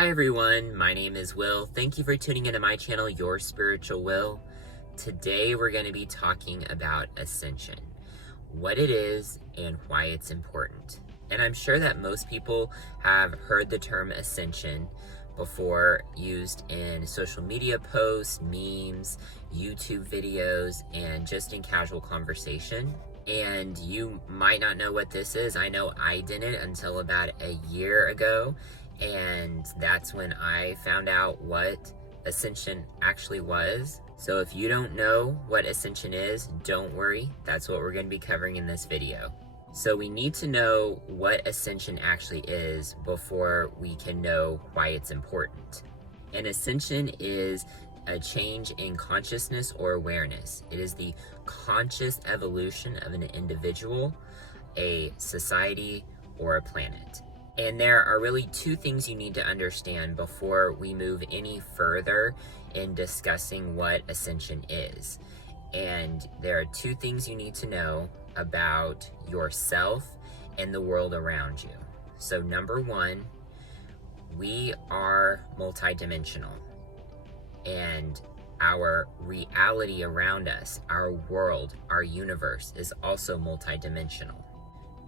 Hi everyone, my name is Will. Thank you for tuning into my channel, Your Spiritual Will. Today we're going to be talking about Ascension, what it is and why it's important. And I'm sure that most people have heard the term Ascension before, used in social media posts, memes, YouTube videos, and just in casual conversation. And you might not know what this is. I know I didn't until about a year ago. And that's when I found out what Ascension actually was. So if you don't know what Ascension is, don't worry. That's what we're going to be covering in this video. So we need to know what Ascension actually is before we can know why it's important. And Ascension is a change in consciousness or awareness. It is the conscious evolution of an individual, a society, or a planet. And there are really two things you need to understand before we move any further in discussing what Ascension is. And there are two things you need to know about yourself and the world around you. So number one, we are multidimensional. And our reality around us, our world, our universe is also multidimensional.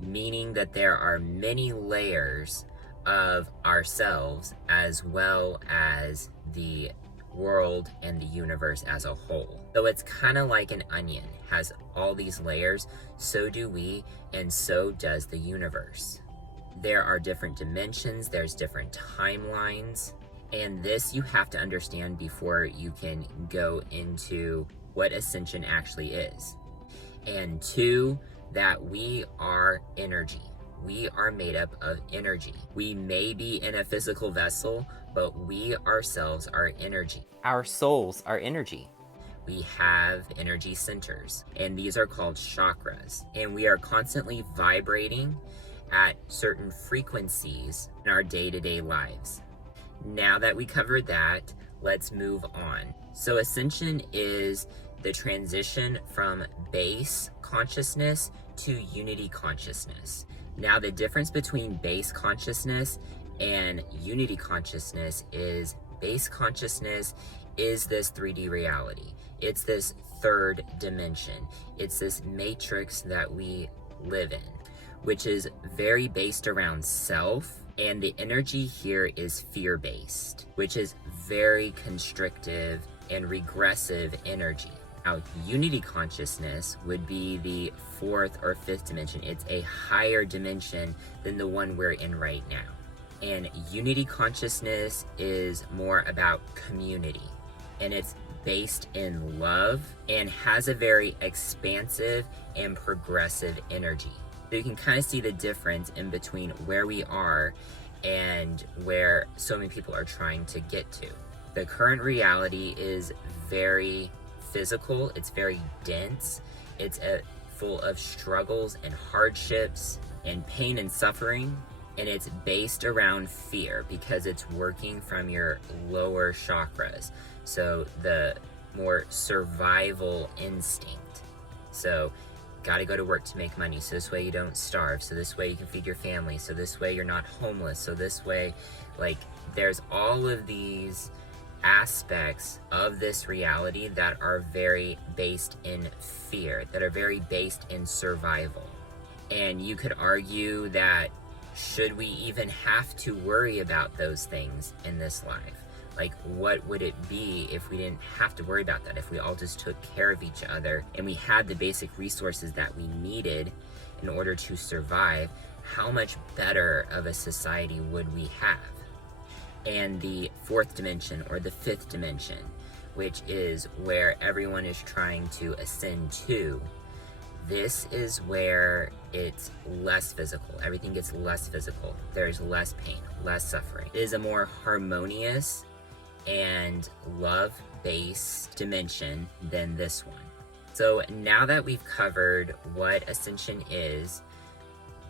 Meaning that there are many layers of ourselves as well as the world and the universe as a whole. So it's kind of like an onion, has all these layers, so do we, and so does the universe. There are different dimensions, there's different timelines, and this you have to understand before you can go into what Ascension actually is. And two, that we are energy. We are made up of energy. We may be in a physical vessel, but we ourselves are energy. Our souls are energy. We have energy centers, and these are called chakras. And we are constantly vibrating at certain frequencies in our day-to-day lives. Now that we covered that, let's move on. So Ascension is the transition from base consciousness to unity consciousness. Now, the difference between base consciousness and unity consciousness is base consciousness is this 3D reality. It's this third dimension. It's this matrix that we live in, which is very based around self. And the energy here is fear-based, which is very constrictive and regressive energy. Now, unity consciousness would be the fourth or fifth dimension. It's a higher dimension than the one we're in right now. And unity consciousness is more about community. And it's based in love and has a very expansive and progressive energy. So you can kind of see the difference in between where we are and where so many people are trying to get to. The current reality is very physical, it's very dense, it's full of struggles and hardships and pain and suffering, and it's based around fear because it's working from your lower chakras, so the more survival instinct. So gotta go to work to make money, so this way you don't starve, so this way you can feed your family, so this way you're not homeless, so this way, like, there's all of these aspects of this reality that are very based in fear, that are very based in survival. And you could argue that, should we even have to worry about those things in this life? Like, what would it be if we didn't have to worry about that? If we all just took care of each other and we had the basic resources that we needed in order to survive, how much better of a society would we have? And the fourth dimension or the fifth dimension, which is where everyone is trying to ascend to, this is where it's less physical. Everything gets less physical. There's less pain, less suffering. It is a more harmonious and love-based dimension than this one. So now that we've covered what Ascension is,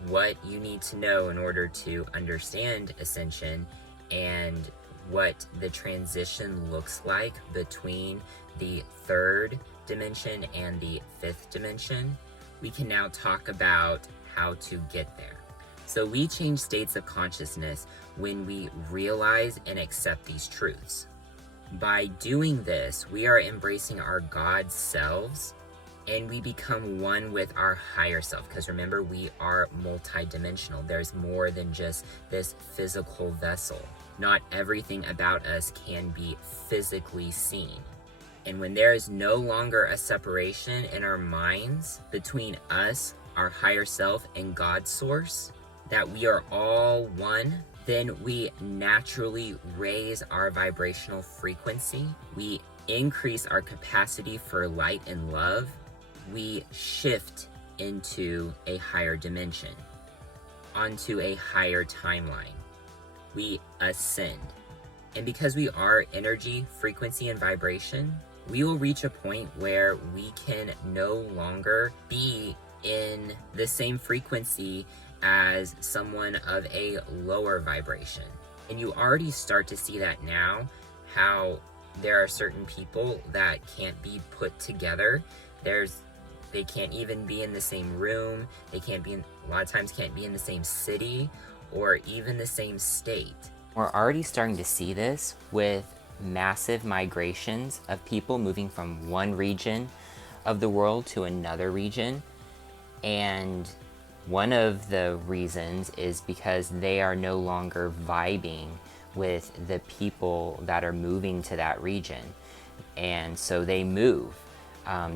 what you need to know in order to understand Ascension, and what the transition looks like between the third dimension and the fifth dimension, we can now talk about how to get there. So we change states of consciousness when we realize and accept these truths. By doing this, we are embracing our God selves, and we become one with our higher self. Because remember, we are multidimensional. There's more than just this physical vessel. Not everything about us can be physically seen. And when there is no longer a separation in our minds between us, our higher self, and God's source, that we are all one, then we naturally raise our vibrational frequency. We increase our capacity for light and love. We shift into a higher dimension, onto a higher timeline. We ascend. And because we are energy, frequency, and vibration, we will reach a point where we can no longer be in the same frequency as someone of a lower vibration. And you already start to see that now, how there are certain people that can't be put together. They can't even be in the same room. They can't be a lot of times can't be in the same city or even the same state. We're already starting to see this with massive migrations of people moving from one region of the world to another region. And one of the reasons is because they are no longer vibing with the people that are moving to that region. And so they move.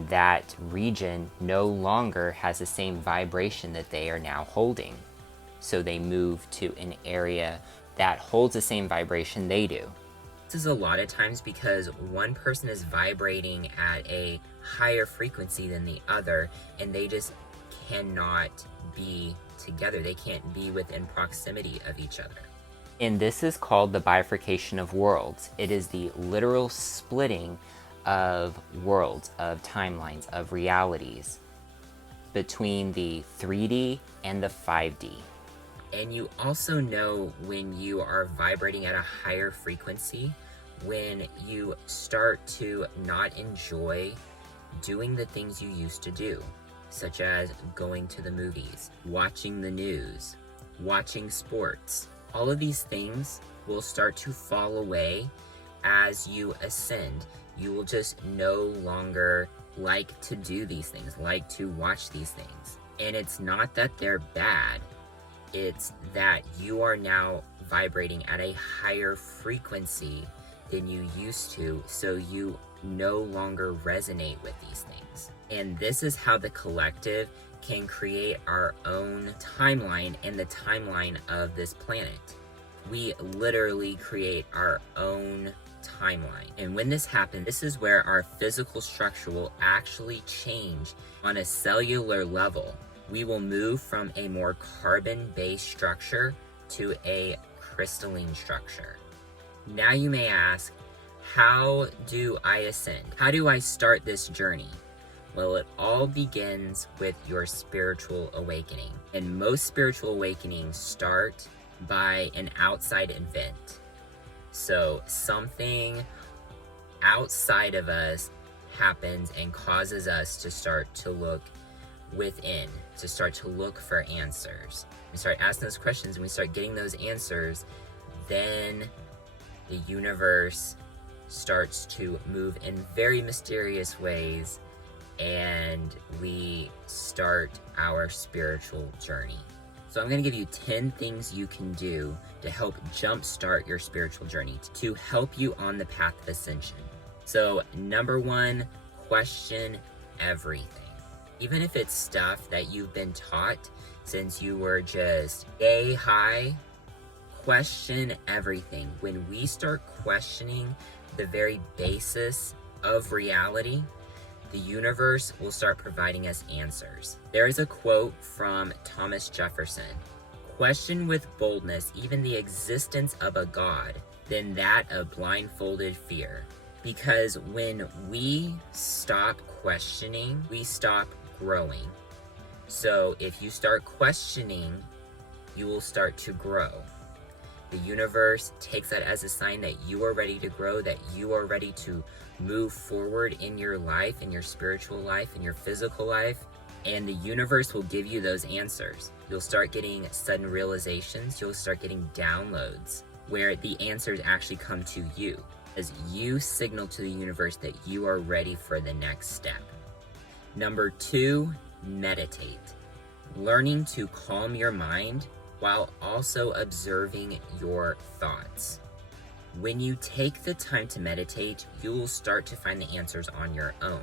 That region no longer has the same vibration that they are now holding. So they move to an area that holds the same vibration they do. This is a lot of times because one person is vibrating at a higher frequency than the other, and they just cannot be together. They can't be within proximity of each other. And this is called the bifurcation of worlds. It is the literal splitting of worlds, of timelines, of realities between the 3D and the 5D. And you also know when you are vibrating at a higher frequency, when you start to not enjoy doing the things you used to do, such as going to the movies, watching the news, watching sports. All of these things will start to fall away as you ascend. You will just no longer like to do these things, like to watch these things. And it's not that they're bad. It's that you are now vibrating at a higher frequency than you used to, so you no longer resonate with these things. And this is how the collective can create our own timeline and the timeline of this planet. We literally create our own timeline. And when this happens, this is where our physical structure will actually change on a cellular level. We will move from a more carbon-based structure to a crystalline structure. Now you may ask, how do I ascend? How do I start this journey? Well, it all begins with your spiritual awakening. And most spiritual awakenings start by an outside event. So something outside of us happens and causes us to start to look within, to start to look for answers. We start asking those questions and we start getting those answers, then the universe starts to move in very mysterious ways and we start our spiritual journey. So I'm going to give you 10 things you can do to help jumpstart your spiritual journey, to help you on the path of ascension. So number one, question everything. Even if it's stuff that you've been taught since you were just yay high, question everything. When we start questioning the very basis of reality, the universe will start providing us answers. There is a quote from Thomas Jefferson: "Question with boldness even the existence of a God, than that of blindfolded fear." Because when we stop questioning, we stop growing. So if you start questioning, you will start to grow. The universe takes that as a sign that you are ready to grow, that you are ready to move forward in your life, in your spiritual life, in your physical life, and the universe will give you those answers. You'll start getting sudden realizations. You'll start getting downloads where the answers actually come to you as you signal to the universe that you are ready for the next step. Number 2, meditate. Learning to calm your mind while also observing your thoughts. When you take the time to meditate, you will start to find the answers on your own.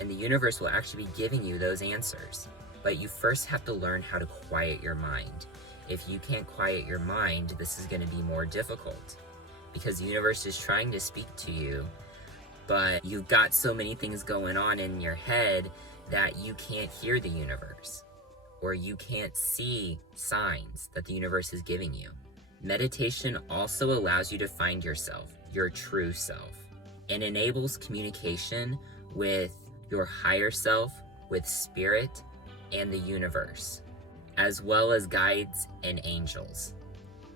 And the universe will actually be giving you those answers. But you first have to learn how to quiet your mind. If you can't quiet your mind, this is going to be more difficult because the universe is trying to speak to you, but you've got so many things going on in your head that you can't hear the universe, or you can't see signs that the universe is giving you. Meditation also allows you to find yourself, your true self, and enables communication with your higher self, with spirit, and the universe, as well as guides and angels,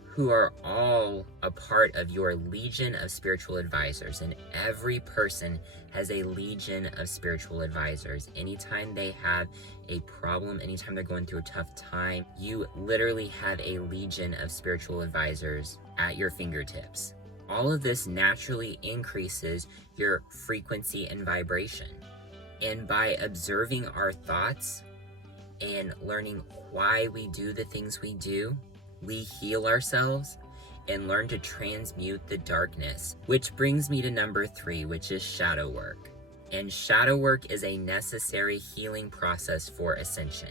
who are all a part of your legion of spiritual advisors. And every person has a legion of spiritual advisors. Anytime they have a problem, anytime they're going through a tough time, you literally have a legion of spiritual advisors at your fingertips. All of this naturally increases your frequency and vibration. And by observing our thoughts and learning why we do the things we do, we heal ourselves and learn to transmute the darkness. Which brings me to number 3, which is shadow work. And shadow work is a necessary healing process for ascension.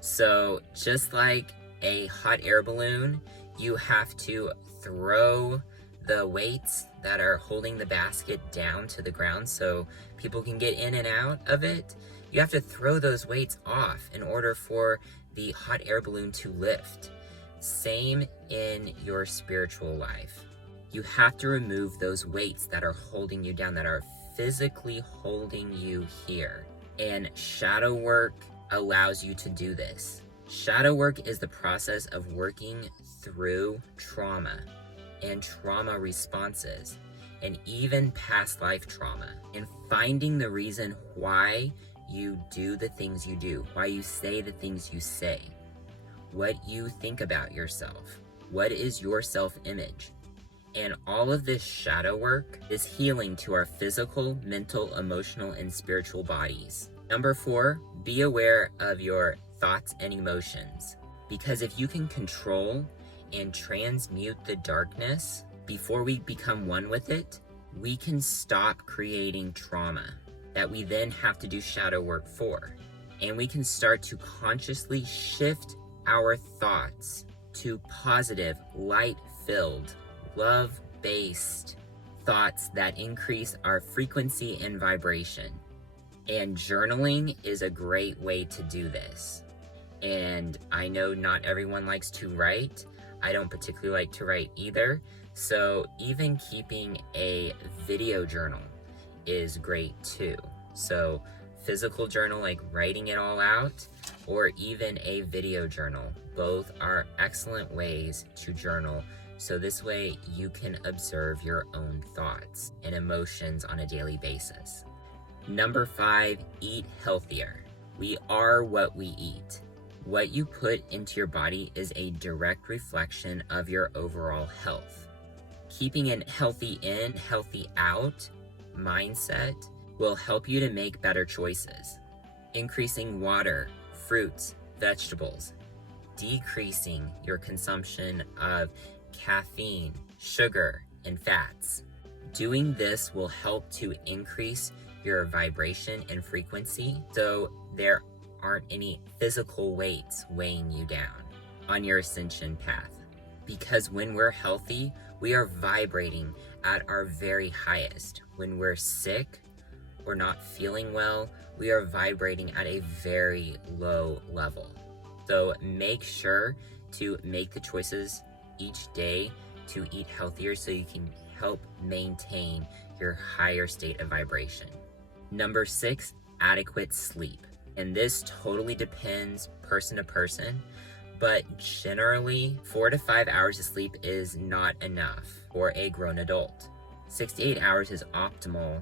So just like a hot air balloon, you have to throw the weights that are holding the basket down to the ground so people can get in and out of it. You have to throw those weights off in order for the hot air balloon to lift. Same in your spiritual life. You have to remove those weights that are holding you down, that are physically holding you here. And shadow work allows you to do this. Shadow work is the process of working through trauma and trauma responses, and even past life trauma, and finding the reason why you do the things you do, why you say the things you say, what you think about yourself, what is your self-image. And all of this shadow work is healing to our physical, mental, emotional, and spiritual bodies. Number 4, be aware of your thoughts and emotions. Because if you can control and transmute the darkness before we become one with it, we can stop creating trauma that we then have to do shadow work for. And we can start to consciously shift our thoughts to positive, light-filled, love-based thoughts that increase our frequency and vibration. And journaling is a great way to do this. And I know not everyone likes to write. I don't particularly like to write either. So even keeping a video journal is great too. So physical journal, like writing it all out, or even a video journal. Both are excellent ways to journal. So this way you can observe your own thoughts and emotions on a daily basis. Number 5, eat healthier. We are what we eat. What you put into your body is a direct reflection of your overall health. Keeping a healthy in, healthy out mindset will help you to make better choices. Increasing water, fruits, vegetables, decreasing your consumption of caffeine, sugar, and fats. Doing this will help to increase your vibration and frequency, so there aren't any physical weights weighing you down on your ascension path. Because when we're healthy, we are vibrating at our very highest. When we're sick or not feeling well, we are vibrating at a very low level. So make sure to make the choices each day to eat healthier so you can help maintain your higher state of vibration. Number 6, adequate sleep. And this totally depends person to person, but generally 4 to 5 hours of sleep is not enough for a grown adult. 6 to 8 hours is optimal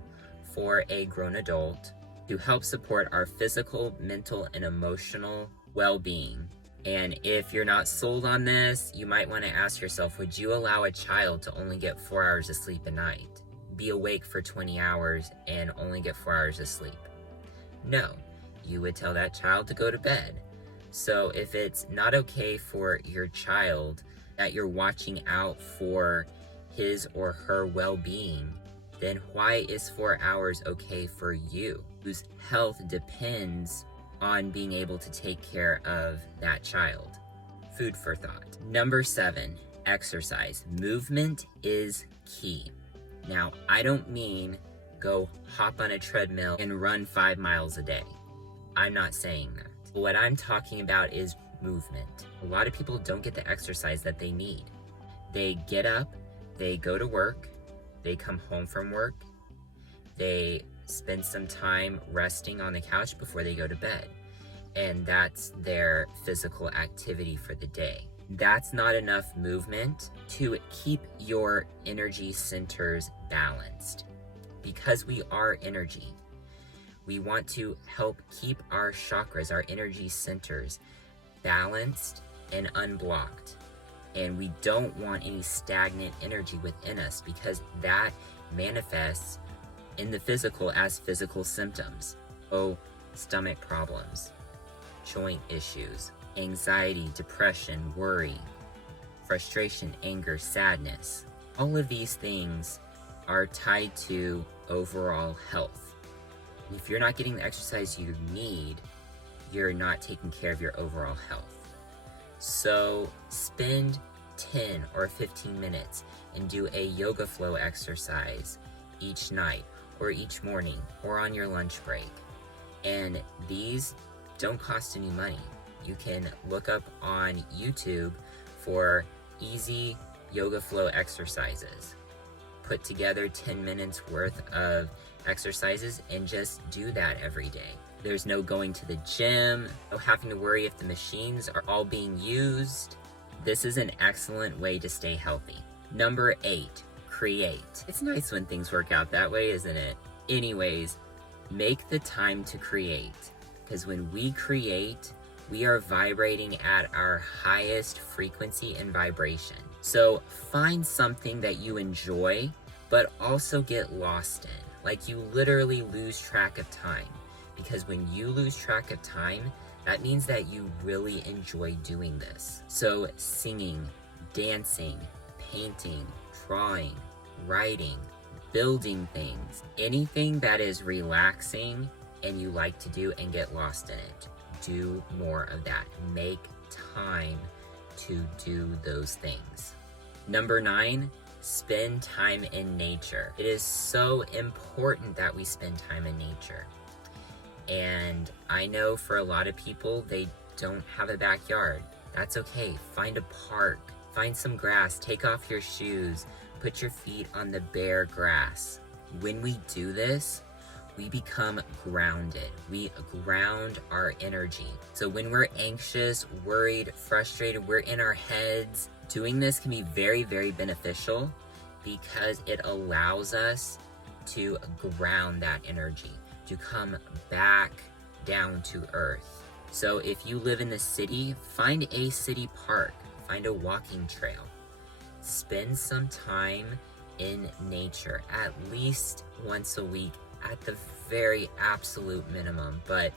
for a grown adult to help support our physical, mental, and emotional well-being. And if you're not sold on this, you might want to ask yourself, would you allow a child to only get 4 hours of sleep a night? Be awake for 20 hours and only get 4 hours of sleep? No, you would tell that child to go to bed. So if it's not okay for your child that you're watching out for his or her well-being, then why is 4 hours okay for you, whose health depends on being able to take care of that child? Food for thought. Number 7, exercise. Movement is key. Now, I don't mean go hop on a treadmill and run 5 miles a day. I'm not saying that. What I'm talking about is movement. A lot of people don't get the exercise that they need. They get up, they go to work, they come home from work, they spend some time resting on the couch before they go to bed. And that's their physical activity for the day. That's not enough movement to keep your energy centers balanced. Because we are energy, we want to help keep our chakras, our energy centers, balanced and unblocked. And we don't want any stagnant energy within us, because that manifests in the physical as physical symptoms. Oh, stomach problems, joint issues, anxiety, depression, worry, frustration, anger, sadness. All of these things are tied to overall health. And if you're not getting the exercise you need, you're not taking care of your overall health. So spend 10 or 15 minutes and do a yoga flow exercise each night or each morning or on your lunch break. And these don't cost any money. You can look up on YouTube for easy yoga flow exercises. Put together 10 minutes worth of exercises and just do that every day. There's no going to the gym, no having to worry if the machines are all being used. This is an excellent way to stay healthy. Number 8, create. It's nice when things work out that way, isn't it? Anyways, make the time to create, because when we create, we are vibrating at our highest frequency and vibration. So find something that you enjoy, but also get lost in. Like, you literally lose track of time. Because when you lose track of time, that means that you really enjoy doing this. So singing, dancing, painting, drawing, writing, building things, anything that is relaxing and you like to do and get lost in it, do more of that. Make time to do those things. Number 9, spend time in nature. It is so important that we spend time in nature. And I know for a lot of people, they don't have a backyard. That's okay. Find a park, find some grass, take off your shoes, put your feet on the bare grass. When we do this, we become grounded. We ground our energy. So when we're anxious, worried, frustrated, we're in our heads, doing this can be very, very beneficial because it allows us to ground that energy, to come back down to earth. So if you live in the city, find a city park, find a walking trail. Spend some time in nature, at least once a week, at the very absolute minimum, but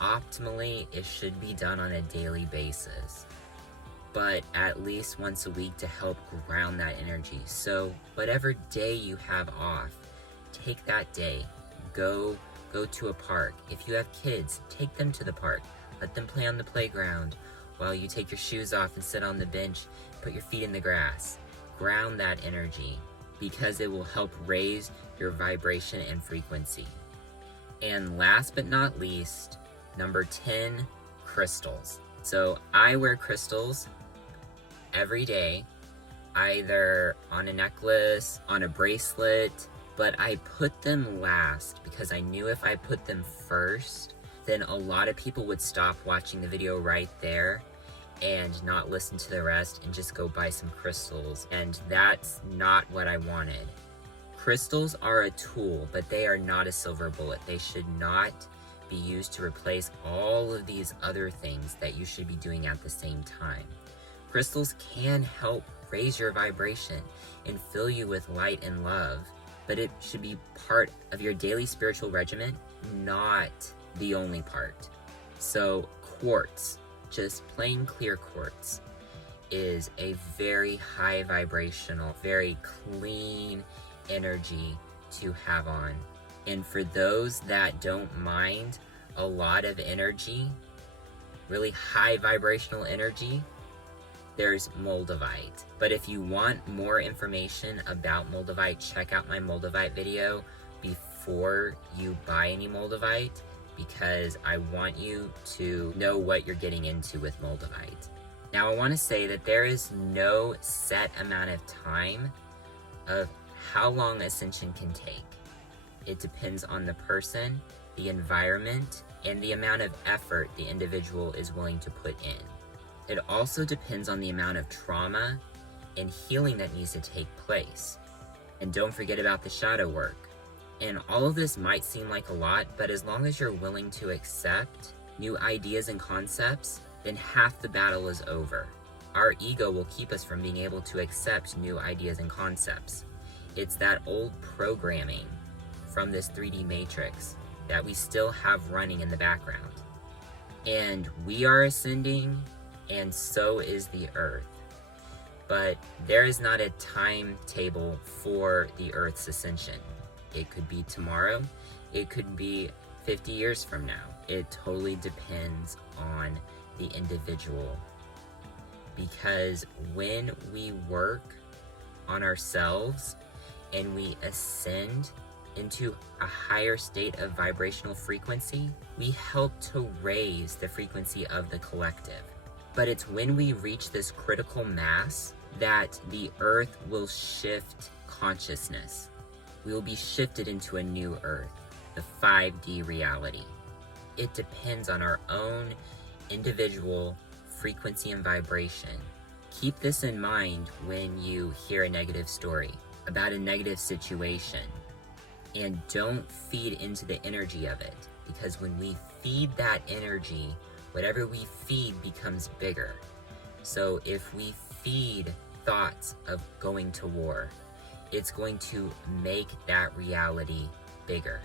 optimally it should be done on a daily basis. But at least once a week to help ground that energy. So whatever day you have off, take that day, go to a park. If you have kids, take them to the park. Let them play on the playground while you take your shoes off and sit on the bench, put your feet in the grass. Ground that energy, because it will help raise your vibration and frequency. And last but not least, number 10, crystals. So I wear crystals every day, either on a necklace, on a bracelet, but I put them last because I knew if I put them first, then a lot of people would stop watching the video right there and not listen to the rest and just go buy some crystals. And that's not what I wanted. Crystals are a tool, but they are not a silver bullet. They should not be used to replace all of these other things that you should be doing at the same time. Crystals can help raise your vibration and fill you with light and love, but it should be part of your daily spiritual regimen, not the only part. So quartz, just plain clear quartz, is a very high vibrational, very clean energy to have on. And for those that don't mind a lot of energy, really high vibrational energy, there's Moldavite. But if you want more information about Moldavite, check out my Moldavite video before you buy any Moldavite, because I want you to know what you're getting into with Moldavite. Now I want to say that there is no set amount of time of how long Ascension can take. It depends on the person, the environment, and the amount of effort the individual is willing to put in. It also depends on the amount of trauma and healing that needs to take place. And don't forget about the shadow work. And all of this might seem like a lot, but as long as you're willing to accept new ideas and concepts, then half the battle is over. Our ego will keep us from being able to accept new ideas and concepts. It's that old programming from this 3D matrix that we still have running in the background. And we are ascending, and so is the earth. But there is not a timetable for the earth's ascension. It could be tomorrow, it could be 50 years from now. It totally depends on the individual. Because when we work on ourselves and we ascend into a higher state of vibrational frequency, we help to raise the frequency of the collective. But it's when we reach this critical mass that the earth will shift consciousness. We will be shifted into a new earth, the 5D reality. It depends on our own individual frequency and vibration. Keep this in mind when you hear a negative story about a negative situation, and don't feed into the energy of it, because when we feed that energy, whatever we feed becomes bigger. So if we feed thoughts of going to war, it's going to make that reality bigger.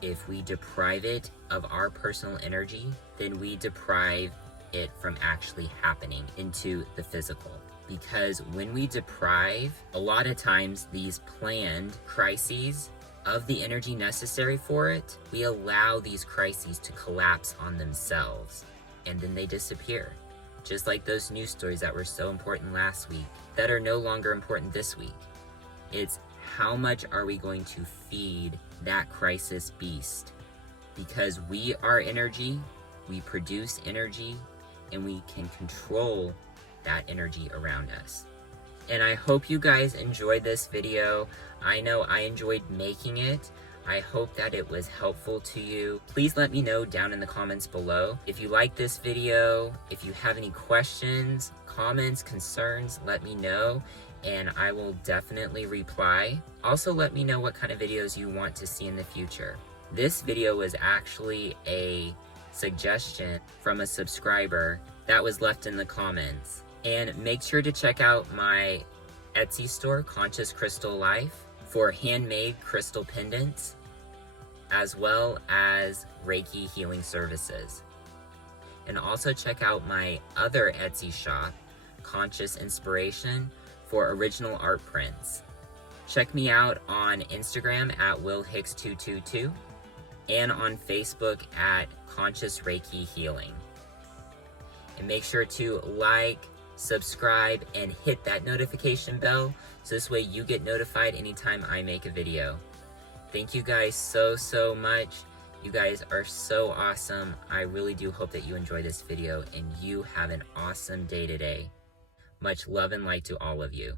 If we deprive it of our personal energy, then we deprive it from actually happening into the physical. Because when we deprive, a lot of times, these planned crises of the energy necessary for it, we allow these crises to collapse on themselves, and then they disappear. Just like those news stories that were so important last week, that are no longer important this week. It's how much are we going to feed that crisis beast? Because we are energy, we produce energy, and we can control that energy around us. And I hope you guys enjoyed this video. I know I enjoyed making it. I hope that it was helpful to you. Please let me know down in the comments below. If you like this video, if you have any questions, comments, concerns, let me know, and I will definitely reply. Also, let me know what kind of videos you want to see in the future. This video was actually a suggestion from a subscriber that was left in the comments. And make sure to check out my Etsy store, Conscious Crystal Life, for handmade crystal pendants, as well as Reiki healing services. And also check out my other Etsy shop, Conscious Inspiration, for original art prints. Check me out on Instagram at WillHicks222 and on Facebook at Conscious Reiki Healing. And make sure to like, subscribe, and hit that notification bell so this way you get notified anytime I make a video. Thank you guys so much. You guys are so awesome. I really do hope that you enjoy this video and you have an awesome day today. Much love and light to all of you.